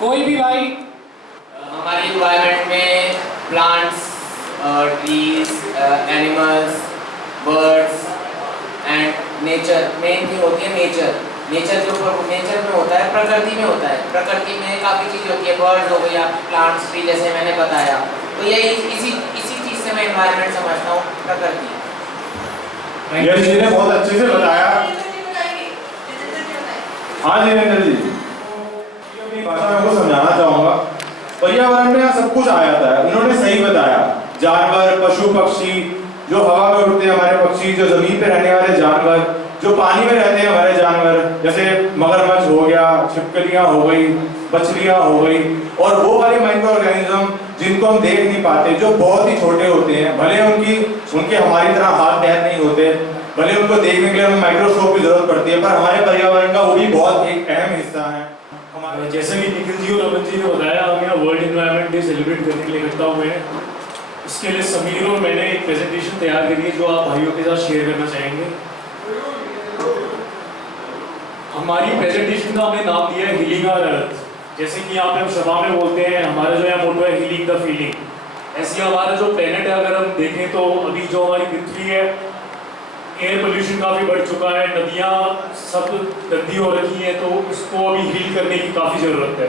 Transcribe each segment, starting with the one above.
कोई भी भाई हमारी इन्वायरमेंट में plants, trees, animals, birds and nature, main thing होती है नेचर। नेचर के ऊपर, नेचर में होता है, प्रकृति में होता है। प्रकृति में काफ़ी चीज़ होती है, बर्ड्स हो गई, आपकी प्लांट्स, ट्री, जैसे मैंने बताया। तो यही इसी चीज़ से मैं इन्वायरमेंट समझता हूँ, प्रकृति। यश जी ने बहुत अच्छे से बताया। हाँ जितेंद्र जी, अपनी भाषा में आपको समझाना चाहूँगा। पर्यावरण में यहाँ सब कुछ आ जाता है, उन्होंने सही बताया। जानवर, पशु पक्षी, जो हवा में उड़ते हैं हमारे पक्षी, जो जमीन पे रहने वाले जानवर, जो पानी में रहते हैं हमारे जानवर, जैसे मगरमच्छ हो गया, छिपकलियाँ हो गई, मछलियाँ हो गई, और वो वाले माइक्रो ऑर्गेनिज्म जिनको हम देख नहीं पाते, जो बहुत ही छोटे होते हैं, भले उनके हमारी तरह हाथ पैर नहीं होते, भले उनको देखने के लिए हमें माइक्रोस्कोप की जरूरत पड़ती है, पर हमारे पर्यावरण का वो भी बहुत एक अहम हिस्सा है। जैसे कि निखिल जी और अमन जी ने बताया, हम यहाँ वर्ल्ड एनवायरनमेंट डे सेलिब्रेट करने के लिए इकट्ठा हुए हैं। इसके लिए समीर और मैंने एक प्रेजेंटेशन तैयार करी है जो आप भाइयों के साथ शेयर करना चाहेंगे। हमारी प्रेजेंटेशन का हमने नाम दिया है हीलिंग आवर अर्थ। जैसे कि यहाँ पे हम शबा में बोलते हैं, हमारा जो है मोटो है हीलिंग द फीलिंग। ऐसे हमारा जो प्लेनेट है, अगर हम देखें तो अभी जो हमारी पृथ्वी है, एयर पोल्यूशन काफ़ी बढ़ चुका है, नदियाँ सब गंदी हो रखी हैं, तो उसको अभी हील करने की काफ़ी ज़रूरत है।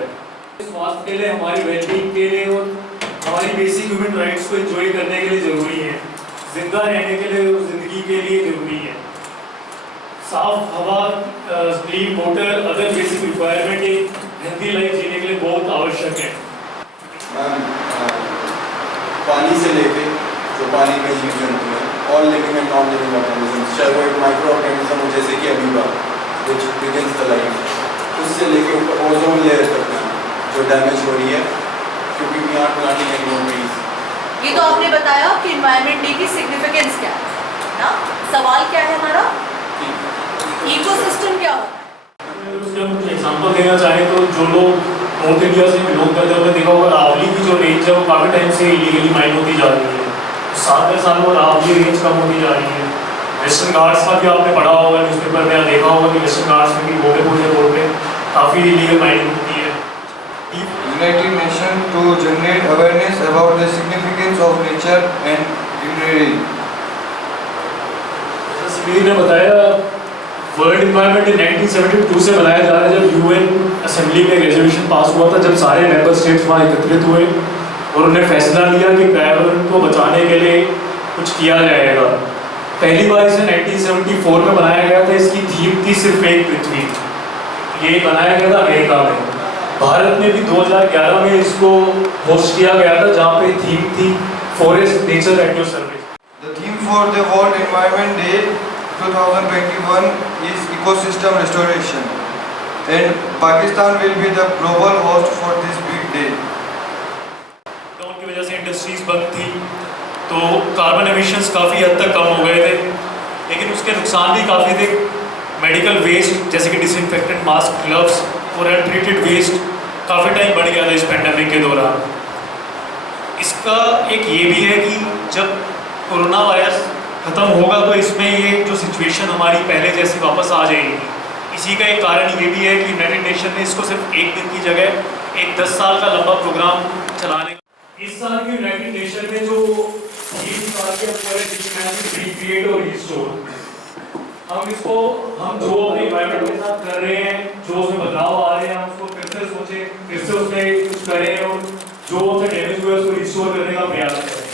स्वास्थ्य के लिए, हमारी वेलबींग के लिए और हमारी बेसिक ह्यूमन राइट्स को एंजॉय करने के लिए ज़रूरी है। जिंदा रहने के लिए और ज़िंदगी के लिए ज़रूरी है। साफ हवा, clean water, other basic requirement एक हेल्दी लाइफ जीने के लिए बहुत आवश्यक है। पानी से लेके जो पानी में जीव जंतु है, all living and non living organisms, चाहे वो एक माइक्रो ऑर्गेनिज्म हो जैसे कि amoeba which begins the life, उससे लेके ऊपर ओजोन लेयर तक जो डैमेज हो रही है क्योंकि we are planting any more trees. ये तो आपने बताया कि एनवायरनमेंट डे की सिग्निफिकेंस क्या है ना। सवाल क्या है हमारा, इकोसिस्टम क्या होता है। उसके हम कुछ एग्जाम्पल देना चाहें तो जो लोग नॉर्थ इंडिया से बिलोंग करते हैं, देखा होगा रावली की जो रेंज है वो काफ़ी टाइम से इलीगली माइन होती जा रही है। साल में साल वो रावली रेंज कम होती जा रही है। वेस्टर्न घाट्स का भी आपने पढ़ा होगा न्यूज़पेपर में, देखा होगा कि वेस्टर्न घाट्स में भी गोटेपुर रोड पे काफ़ी इलीगल माइनिंग होती है। United Nations to generate awareness about the significance of nature and greenery. जैसा समीर ने बताया, वर्ल्ड एनवायरनमेंट डे 1972 से मनाया जा रहा है, जब यूएन असेंबली में रेजोल्यूशन पास हुआ था, जब सारे मेंबर स्टेट्स वहाँ एकत्रित हुए और उन्होंने फैसला लिया कि पर्यावरण को बचाने के लिए कुछ किया जाएगा। पहली बार इसे 1974 में बनाया गया था। इसकी थीम थी सिर्फ एक पृथ्वी। ये बनाया गया था अमेरिका में। भारत में भी 2011 में इसको होस्ट किया गया था, जहाँ पे थीम थी forest, nature and your service. The theme for the World Environment Day 2021 is ecosystem restoration, and Pakistan will be the global host for this big day. Lockdown की वजह से इंडस्ट्रीज बंद थी, तो कार्बन एमिशंस काफ़ी हद तक कम हो गए थे, लेकिन उसके नुकसान भी काफ़ी थे। मेडिकल वेस्ट जैसे कि डिसइंफेक्टेंट, मास्क, ग्लव्स और अनट्रीटेड वेस्ट काफ़ी टाइम बढ़ गया था इस पेंडेमिक के दौरान। इसका एक ये भी है कि जब कोरोना वायरस ख़त्म होगा तो इसमें ये जो सिचुएशन हमारी पहले जैसी वापस आ जाएगी। इसी का एक कारण ये भी है कि यूनाइटेड नेशन ने इसको सिर्फ एक दिन की जगह एक 10 साल का लंबा प्रोग्राम चलाने का। इस साल की यूनाइटेड नेशन ने जो थीम रिक्रिएट और रिस्टोर, हम जो अपने एनवायरनमेंट के साथ कर रहे हैं, जो उसमें बदलाव आ रहे हैं, हम उसको फिर से सोचें, फिर से उसमें कुछ करें और जो उसमें डैमेज हुआ है उसको रिस्टोर करने का प्रयास करें।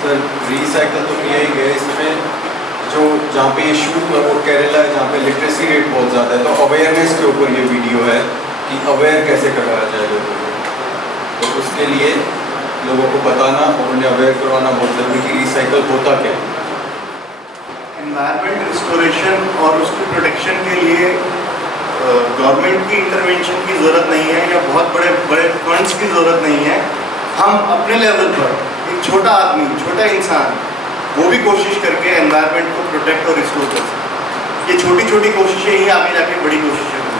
सर रिसाइकल तो किया ही गया, इसमें जो जहाँ पे ये शूट हुआ वो केरला है, जहाँ पे लिटरेसी रेट बहुत ज़्यादा है, तो अवेयरनेस के ऊपर ये वीडियो है कि अवेयर कैसे करवाया जाए लोगों को। तो उसके लिए लोगों को बताना और उन्हें अवेयर करवाना बहुत ज़रूरी कि रिसाइकल होता क्या है। एनवायरमेंट रिस्टोरेशन और उसकी प्रोटेक्शन के लिए गवर्नमेंट की इंटरवेंशन की ज़रूरत नहीं है या बहुत बड़े बड़े फंड्स की ज़रूरत नहीं है। हम अपने लेवल पर एक छोटा आदमी, छोटा इंसान, वो भी कोशिश करके एनवायरनमेंट को प्रोटेक्ट और रिस्टोर कर सकते। ये छोटी छोटी कोशिशें ही आगे जाके बड़ी कोशिशें बनेंगी।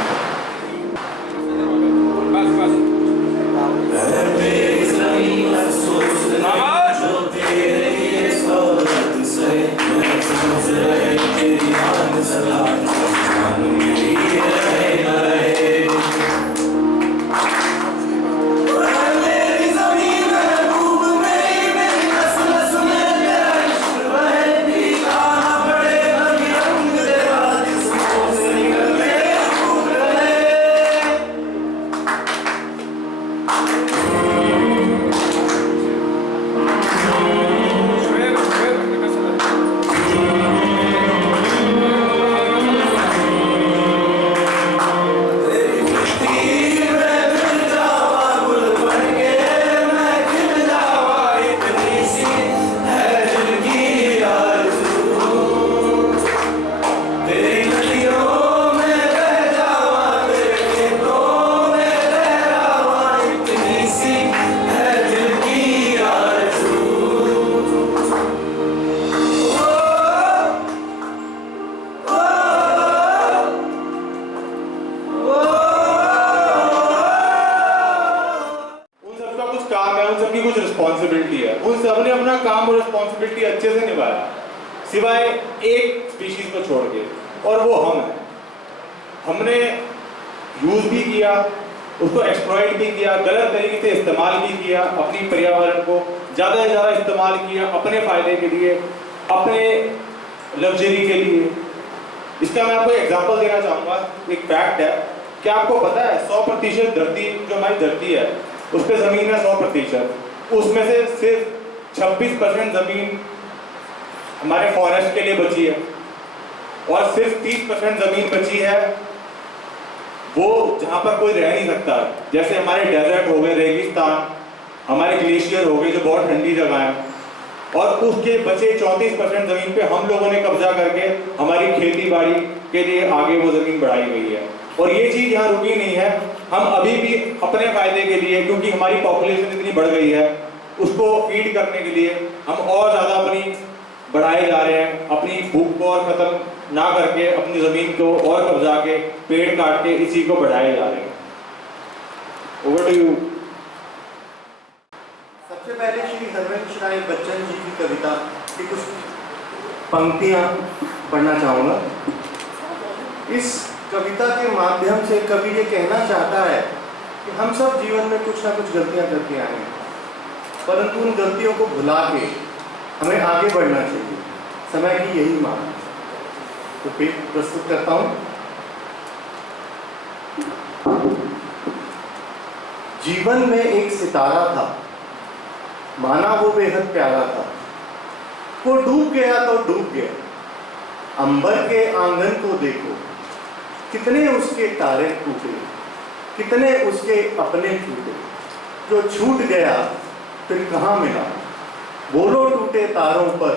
रिस्पॉन्सिबिलिटी है, उन सब ने अपना काम और रिस्पॉन्सिबिलिटी अच्छे से निभाया, सिवाय एक स्पीशीज को छोड़ के, और वो हम हैं। हमने यूज भी किया, उसको एक्सप्लॉइट भी किया, गलत तरीके से इस्तेमाल भी किया, अपनी पर्यावरण को ज़्यादा से ज़्यादा इस्तेमाल किया अपने फायदे के लिए, अपने लग्जरी के लिए। इसका मैं आपको एग्जांपल देना चाहूँगा। एक फैक्ट है, क्या आपको पता है 100% धरती जो हमारी धरती है उस पर ज़मीन है 100%, उसमें से सिर्फ 26% ज़मीन हमारे फॉरेस्ट के लिए बची है और सिर्फ 30% ज़मीन बची है वो जहाँ पर कोई रह नहीं सकता। जैसे हमारे डेजर्ट हो गए, रेगिस्तान, हमारे ग्लेशियर हो गए जो बहुत ठंडी जगह है, और उसके बचे 34% ज़मीन पे हम लोगों ने कब्जा करके हमारी खेती बाड़ी के लिए आगे वो ज़मीन बढ़ाई गई है। और ये चीज़ यहाँ रुकी नहीं है, हम अभी भी अपने फायदे के लिए, क्योंकि हमारी पॉपुलेशन इतनी बढ़ गई है, उसको फीड करने के लिए हम और ज़्यादा अपनी बढ़ाए जा रहे हैं, अपनी भूख को और ख़त्म ना करके अपनी ज़मीन को और कब्जा के, पेड़ काट के इसी को बढ़ाए जा रहे हैं। Over to you. सबसे पहले श्री हरवंश राय बच्चन जी की कविता की कुछ पंक्तियाँ पढ़ना चाहूँगा। इस कविता के माध्यम से कवि ये कहना चाहता है कि हम सब जीवन में कुछ ना कुछ गलतियाँ करके आए हैं, परंतु उन गलतियों को भुला के हमें आगे बढ़ना चाहिए, समय की यही मांग है। तो फिर प्रस्तुत करता हूँ। जीवन में एक सितारा था, माना वो बेहद प्यारा था, वो डूब गया तो डूब गया, अंबर के आंगन को देखो, कितने उसके तारे टूटे, कितने उसके अपने टूटे, जो छूट गया फिर कहाँ मिला, बोलो टूटे तारों पर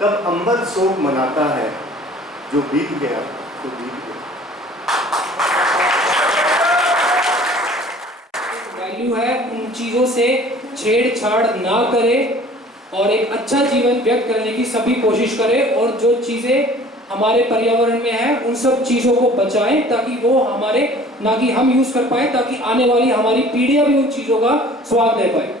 कब अंबर शोक मनाता है, जो बीत गया तो बीत गया। वैल्यू है उन चीज़ों से छेड़छाड़ ना करे और एक अच्छा जीवन व्यक्त करने की सभी कोशिश करे, और जो चीज़ें हमारे पर्यावरण में है उन सब चीज़ों को बचाएं ताकि वो हमारे, ना कि हम यूज़ कर पाए, ताकि आने वाली हमारी पीढ़ियां भी उन चीज़ों का स्वाद ले पाए।